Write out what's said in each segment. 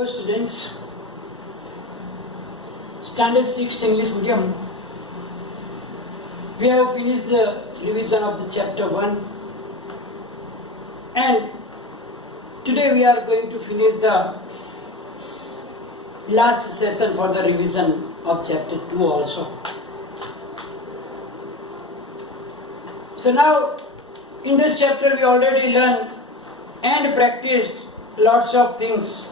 Hello students, Standard 6th English Medium. We have finished the revision of the chapter 1 and today we are going to finish the last session for the revision of chapter 2 also. So now in this chapter we already learned and practiced lots of things,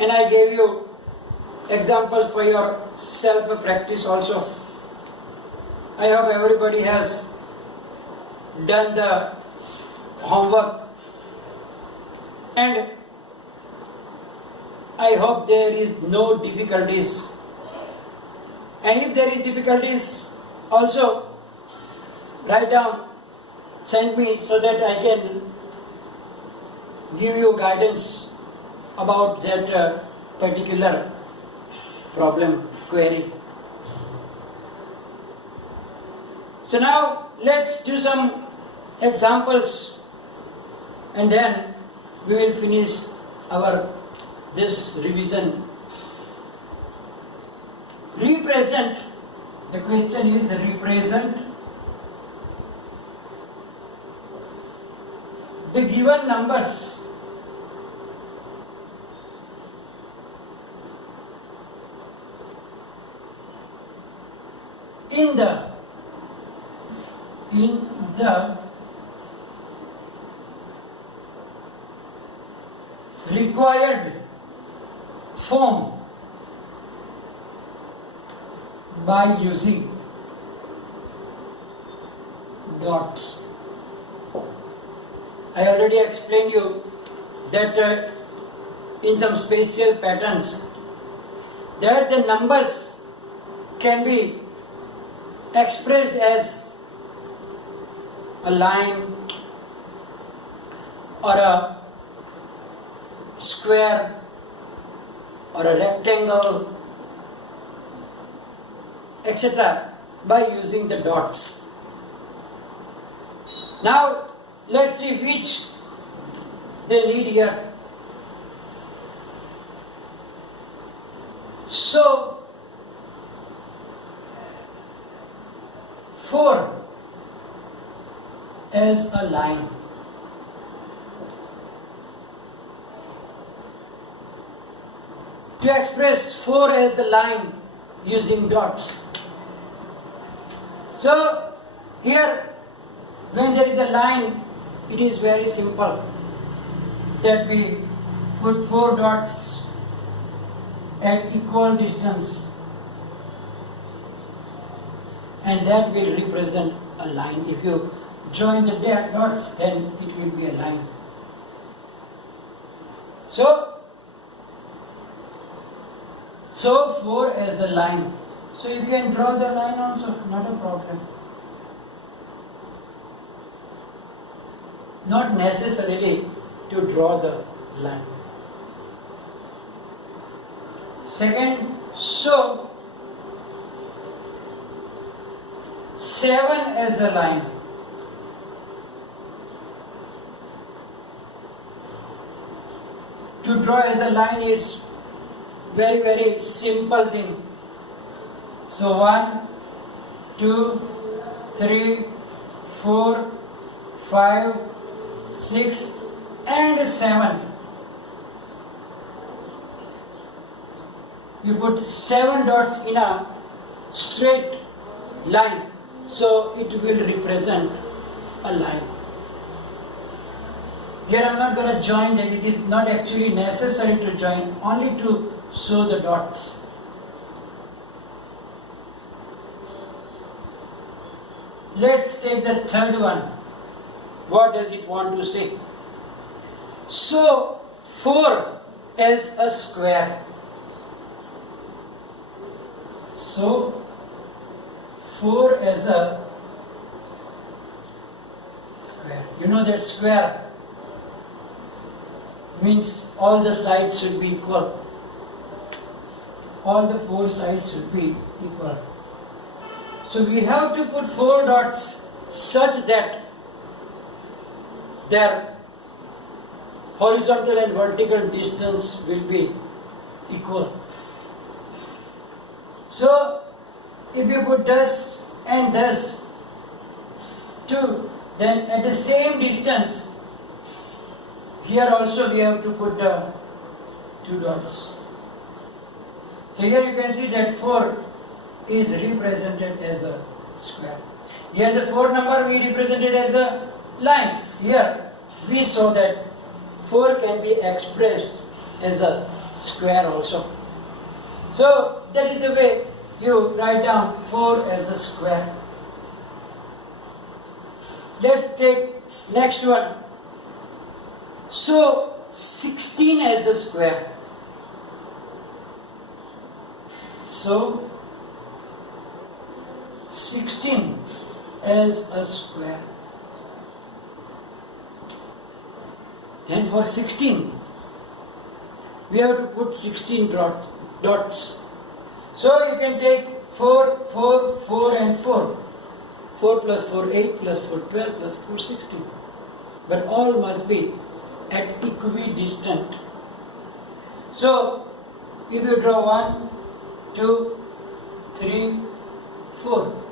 and I gave you examples for your self practice also. I hope everybody has done the homework, and I hope there is no difficulties, and if there is difficulties also write down, send me so that I can give you guidance about that particular problem, query. So now let's do some examples and then we will finish our this revision. Represent, the question is represent the given numbers in the required form by using dots. I already explained you that in some spatial patterns that the numbers can be expressed as a line or a square or a rectangle, etc. by using the dots. Now let's see which they need here. So 4 as a line. To express 4 as a line using dots. So here when there is a line, it is very simple that we put 4 dots at equal distance, and that will represent a line. If you join the dots, then it will be a line. So 4 as a line. So you can draw the line also, not a problem. Not necessarily to draw the line. Second, so 7 as a line. To draw as a line is very simple thing. So 1, 2, 3, 4, 5, 6 and 7. You put 7 dots in a straight line, so it will represent a line. Here I am not going to join that, it is not actually necessary to join, only to show the dots. Let's take the third one. What does it want to say? So 4 as a square. So 4 as a square. You know that square means all the sides should be equal. All the 4 sides should be equal. So we have to put 4 dots such that their horizontal and vertical distance will be equal. So, if you put this and this 2, then at the same distance, here also we have to put the 2 dots. So here you can see that 4 is represented as a square. Here the 4 number we represented as a line. Here we saw that 4 can be expressed as a square also. So that is the way you write down 4 as a square. Let's take next one. So 16 as a square. So 16 as a square. Then for 16, we have to put 16 dots. So you can take 4, 4, 4 and 4. 4 plus 4, 8 plus 4, 12 plus 4, 16. But all must be at equidistant. So if you draw 1, 2, 3, 4,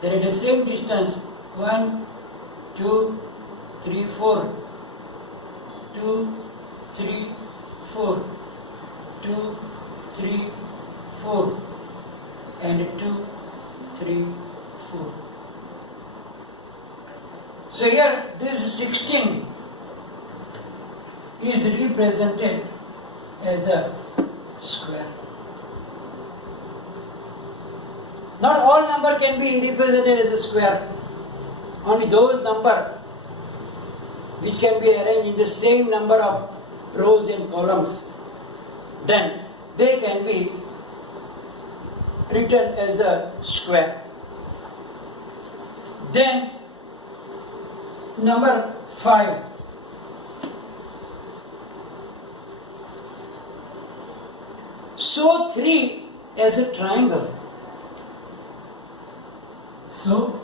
then at the same distance 1, 2, 3, 4, 2, 3, 4, 2, 3, 4, and 2, 3, 4. So here this 16 is represented as the square. Not all number can be represented as a square. Only those number which can be arranged in the same number of rows and columns, then they can be written as the square. Then number 5. So 3 as a triangle. So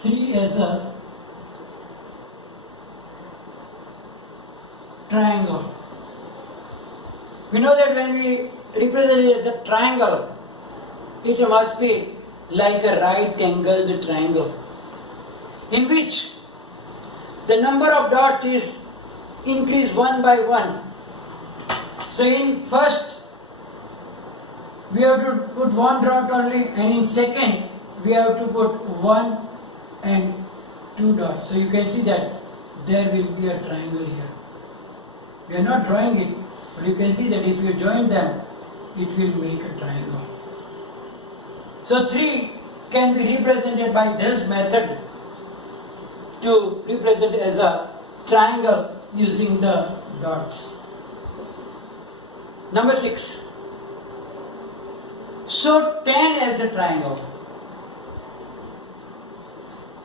3 as a triangle. We know that when we represent it as a triangle, it must be like a right angled triangle, in which the number of dots is increased one by one. So in first, we have to put 1 dot only, and in second, we have to put 1 and 2 dots. So you can see that there will be a triangle here. We are not drawing it, but you can see that if you join them, it will make a triangle. So 3 can be represented by this method to represent as a triangle using the dots. Number 6. So 10 as a triangle.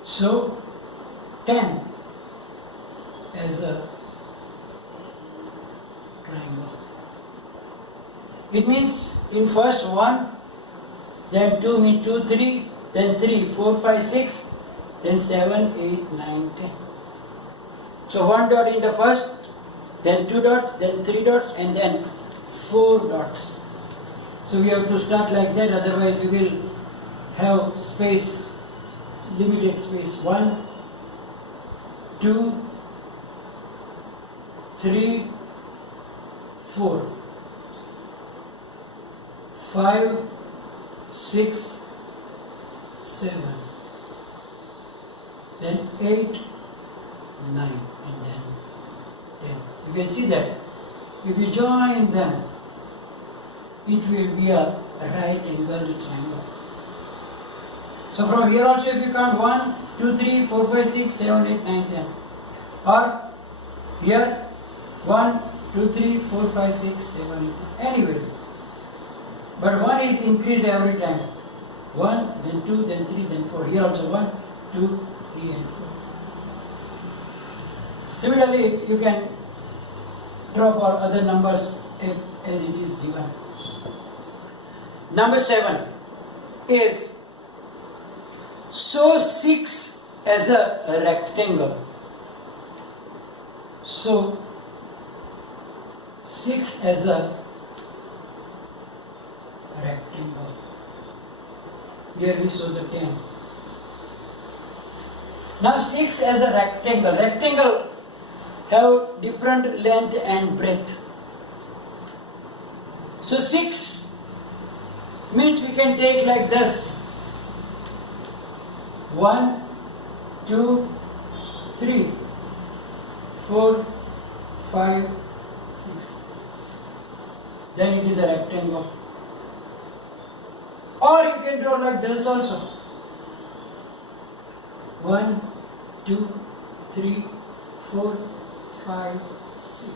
So 10 as a triangle. It means in first 1, then 2 means 2, 3, then 3, 4, 5, 6, then 7, 8, 9, 10. So 1 dot in the first, then 2 dots, then 3 dots, and then 4 dots. So we have to start like that, otherwise we will have space, limited space. 1, 2, 3, 4, 5, 6, 7, then 8, 9, and then 10. You can see that if you join them, it will be a right angled triangle. So from here also if you count 1, 2, 3, 4, 5, 6, 7, 8, 9, 10. Or here 1, 2, 3, 4, 5, 6, 7, 8, anyway. But 1 is increased every time. 1, then 2, then 3, then 4. Here also 1, 2, 3 and 4. Similarly, you can draw for other numbers as it is given. Number 7 is so 6 as a rectangle. So 6 as a rectangle. Here we show the 10. Now 6 as a rectangle. Rectangle have different length and breadth. So 6 means we can take like this. 1, 2, 3, 4, 5, 6. Then it is a rectangle. Or you can draw like this also. 1, 2, 3, 4, 5, 6.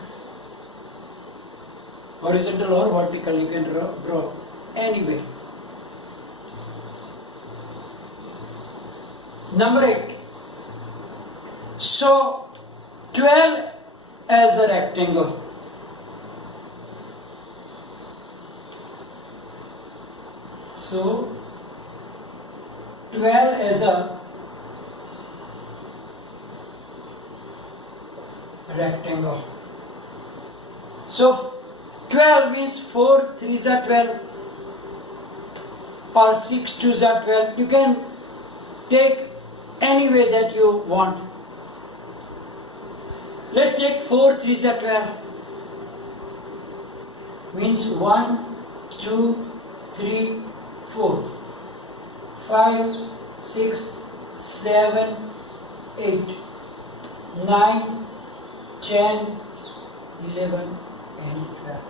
Horizontal or vertical, you can draw anyway. Number 8. So 12 as a rectangle. So 12 as a rectangle. So 12 means 4 3s are 12 or 6 2s are 12. You can take any way that you want. Let's take 4 3s are 12. Means 1, 2, 3, 4, 5, 6, 7, 8, 9, 10, 11 and 12.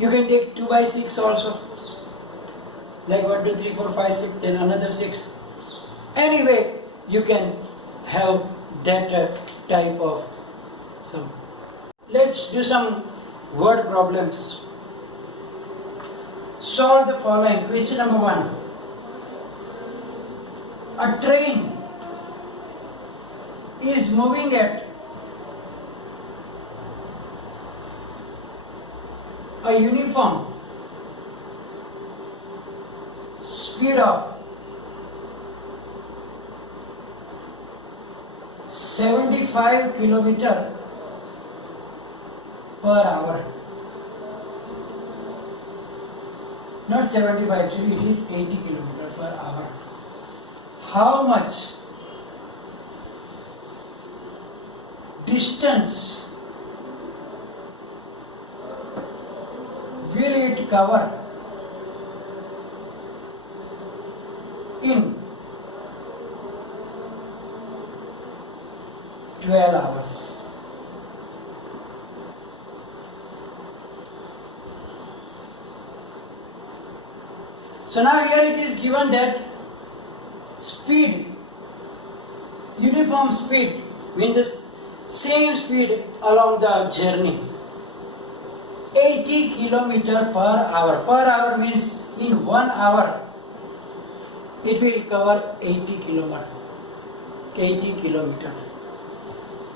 You can take 2 by 6 also. Like 1, 2, 3, 4, 5, 6, then another 6. Anyway, you can have that type of some. Let's do some word problems. Solve the following. Question number 1. A train is moving at a uniform speed of 75 kilometer per hour. Not 75, actually it is 80 kilometer per hour. How much distance will it cover in 12 hours? So now here it is given that speed, uniform speed, means the same speed along the journey. 80 kilometer per hour. Per hour means in 1 hour it will cover 80 kilometer. 80 kilometer.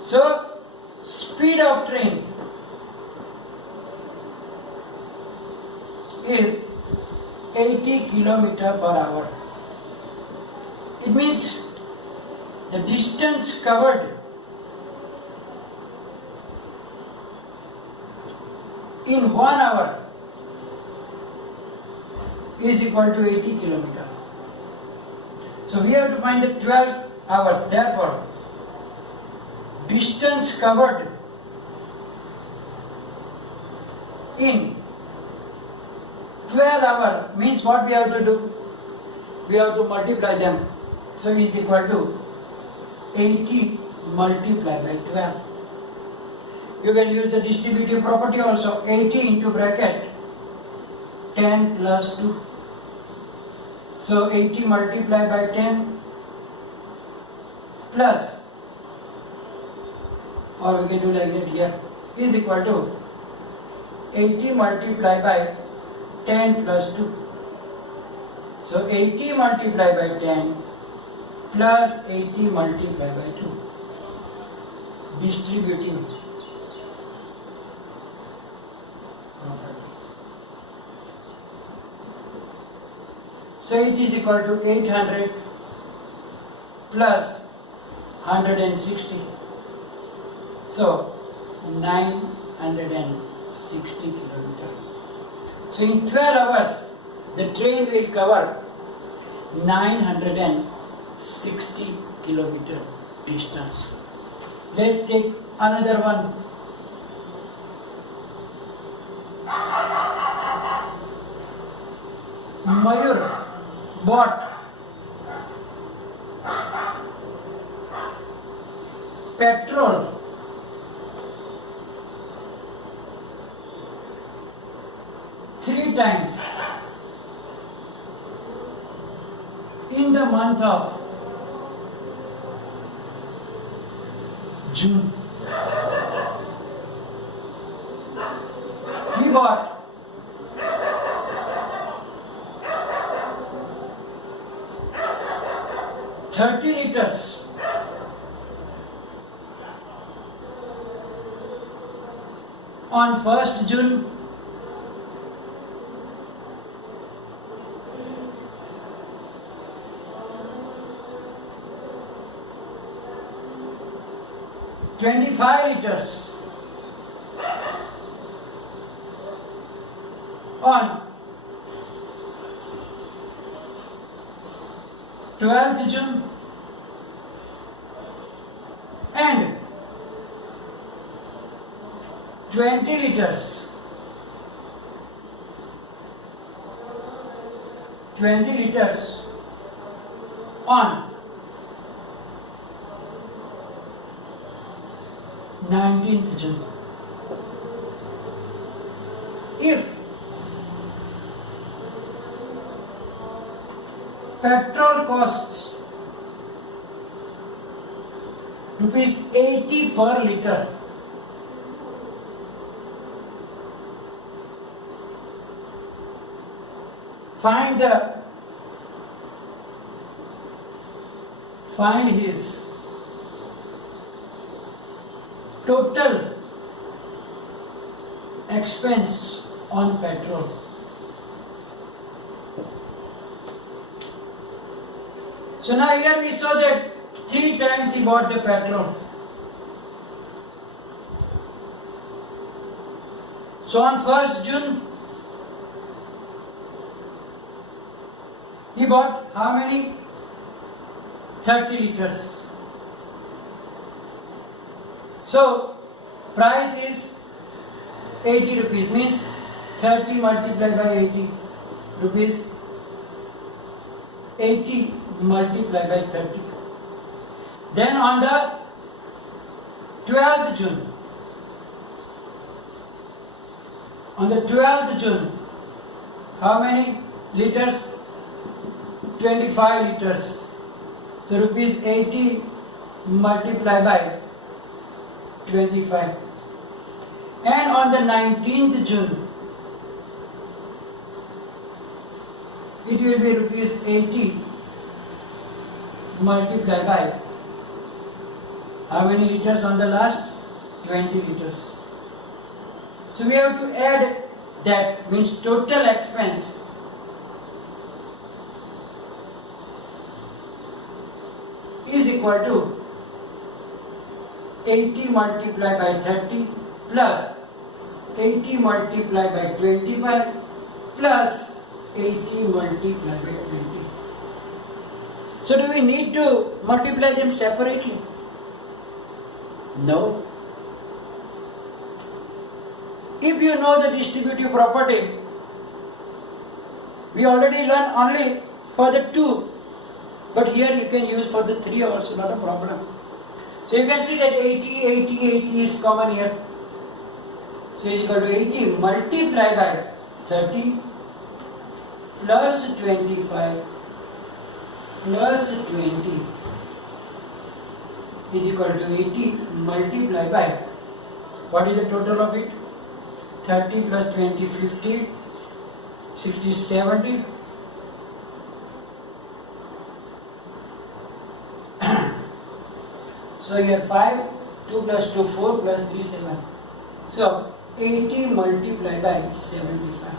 So speed of train is 80 kilometer per hour. It means the distance covered in 1 hour is equal to 80 kilometer. So we have to find the 12 hours. Therefore, distance covered in 12 hours means what we have to do? We have to multiply them. So is equal to 80 multiplied by 12. You can use the distributive property also. 80 into bracket 10 plus 2. So 80 multiplied by 10 plus, or we can do like that here, is equal to 80 multiplied by 10 plus 2. So 80 multiplied by 10 plus 80 multiplied by 2. Distributing. So it is equal to 800 plus 160. So 960 kilometer. So in 12 hours, the train will cover 960 kilometer distance. Let's take another one. Mayur bought petrol three times in the month of June. He bought 30 liters on 1st June, $25 on 12th June, and 20 liters on 19th June. If petrol costs ₹80 per liter, find his total expense on petrol. So now here we saw that 3 times he bought the petrol. So on 1st June, he bought how many? 30 liters. So price is 80 rupees, means 30 multiplied by 80 rupees, 80 multiplied by 30. Then on the 12th June, how many liters? 25 liters. So ₹80 multiplied by 25. And on the 19th June, it will be ₹80 multiplied by how many liters on the last? 20 liters. So we have to add that, means total expense is equal to 80 multiplied by 30 plus 80 multiplied by 25 plus 80 multiplied by 20. So do we need to multiply them separately? No. If you know the distributive property, we already learned only for the 2, but here you can use for the 3 also, not a problem. So you can see that 80 is common here. So is equal to 80 multiplied by 30 plus 25 plus 20 is equal to 80 multiplied by, what is the total of it? 30 plus 20, 50, 60, 70. So here 5, 2 plus 2, 4 plus 3, 7. So 80 multiplied by 75.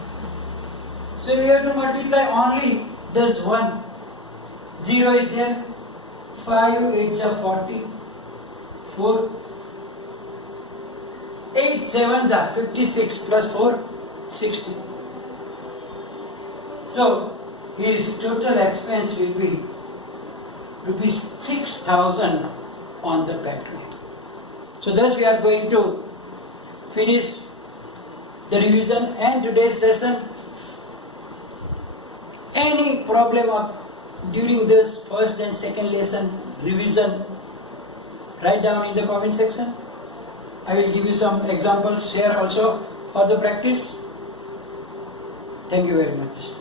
So we have to multiply only this one. 0 is there. 5 8 is 40. 4 8 sevens are 56 plus 4, 60. So his total expense will be rupees 6,000 on the battery. So thus we are going to finish the revision and today's session. Any problem during this first and second lesson revision, write down in the comment section. I will give you some examples here also for the practice. Thank you very much.